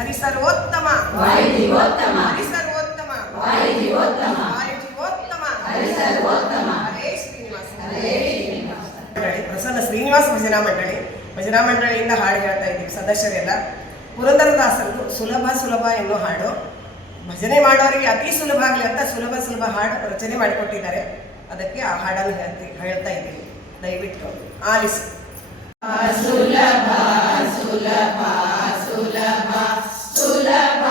ಹರಿಸರ್ವೋತ್ತಮ ವಾಯುಜೀವೋತ್ತಮ ಹರಿಸರ್ವೋತ್ತಮ ವಾಯುಜೀವೋತ್ತಮ ವಾಯುಜೀವೋತ್ತಮ ಹರಿಸರ್ವೋತ್ತಮ ಹರೇ ಶ್ರೀನಿವಾಸ. ಹರೇ ಶ್ರೀನಿವಾಸ. ಪ್ರಸನ್ನ ಶ್ರೀನಿವಾಸ ಭಜನಾ ಮಂಡಳಿಯಿಂದ ಹಾಡು ಹೇಳ್ತಾ ಇದ್ದೀವಿ ಸದಸ್ಯರೆಲ್ಲ. ಪುರಂದರದಾಸರದು ಸುಲಭ ಸುಲಭ ಎನ್ನುವ ಹಾಡು ಭಜನೆ ಮಾಡೋರಿಗೆ ಅತಿ ಸುಲಭ ಆಗಲಿ ಅಂತ ಸುಲಭ ಹಾಡು ರಚನೆ ಮಾಡಿಕೊಟ್ಟಿದ್ದಾರೆ. ಅದಕ್ಕೆ ಆ ಹಾಡನ್ನು ಹೇಳ್ತಾ ಇದ್ದೀವಿ, ದಯವಿಟ್ಟು ಆಲಿಸಿ. ಸುಲಭ ಸುಲಭ ಸುಲಭ ಸುಲಭ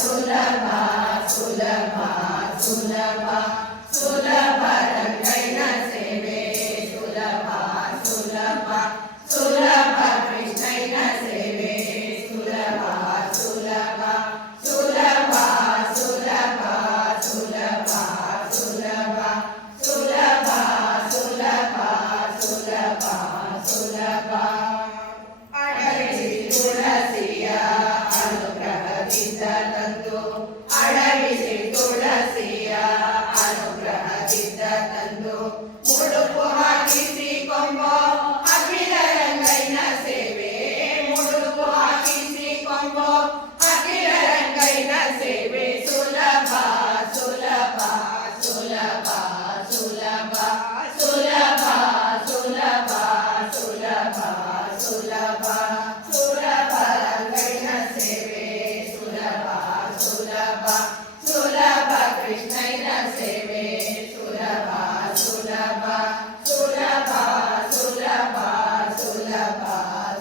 ಸುಲಭ ಸುಲಭ ಸುಲಭ ಸುಲಭ ರಂಗಯ್ಯನ ಸೇವೆ ಸುಲಭ ಸುಲಭ ಸುಲಭ ಕೃಷ್ಣಯ್ಯನ ಸೇವೆ ಸುಲಭ ಸುಲಭ ಸುಲಭ ಸುಲಭ ಸುಲಭ ಸುಲಭ ಸುಲಭ ಸುಲಭ ಸುಲಭ ಸುಲಭ ಅಡವಿಸಿ ತುಳಸಿಯ ಅನುಗ್ರಹದಿಂದ ತಂದು ಅಡವಿಸಿ ತುಳಸಿಯ ಅನುಗ್ರಹದಿಂದ ತಂದು ಮುಡುಪು ಹಾಕಿಸಿ ಕೊಂಬೋ ಅಖಿಲ ರಂಗಯ್ಯನ ಸೇವೆ ಮುಡುಪು ಹಾಕಿಸಿ ಕೊಂಬೋ ಅಖಿಲ ರಂಗಯ್ಯನ ಸೇವೆ ಸುಲಭ ಸುಲಭ ಸುಲಭ ಸುಲಭ ಸುಲಭ ಸುಲಭ ಸುಲಭ ಸುಲಭ ಸುಲಭ ರಂಗಯ್ಯನ ಸೇವೆ ಸುಲಭ ಸುಲಭ ಸುಲಭ ಕೃಷ್ಣಯ್ಯನ ಸೇವೆ ಸುಲಭ ಸುಲಭ ಸುಲಭ ಸುಲಭ ಸುಲಭ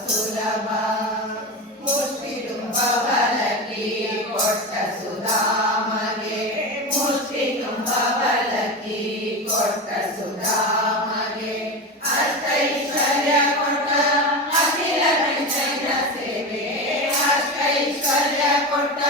ಸುಲಭ ಮುಷ್ಟಿ ತುಂಬವಲಕ್ಕಿ ಕೊಟ್ಟ ಸುಧಾಮಗೆ ಮುಷ್ಟಿ ತುಂಬವಲಕ್ಕಿ ಕೊಟ್ಟ ಸುಧಾಮಗೆ ಅಷ್ಟೈಶ್ವರ್ಯ ಕೊಟ್ಟ ಅಖಿಲ ಕೃಷ್ಣಯ್ಯನ ಸೇವೆ ಅಷ್ಟೈಶ್ವರ್ಯ ಕೊಟ್ಟ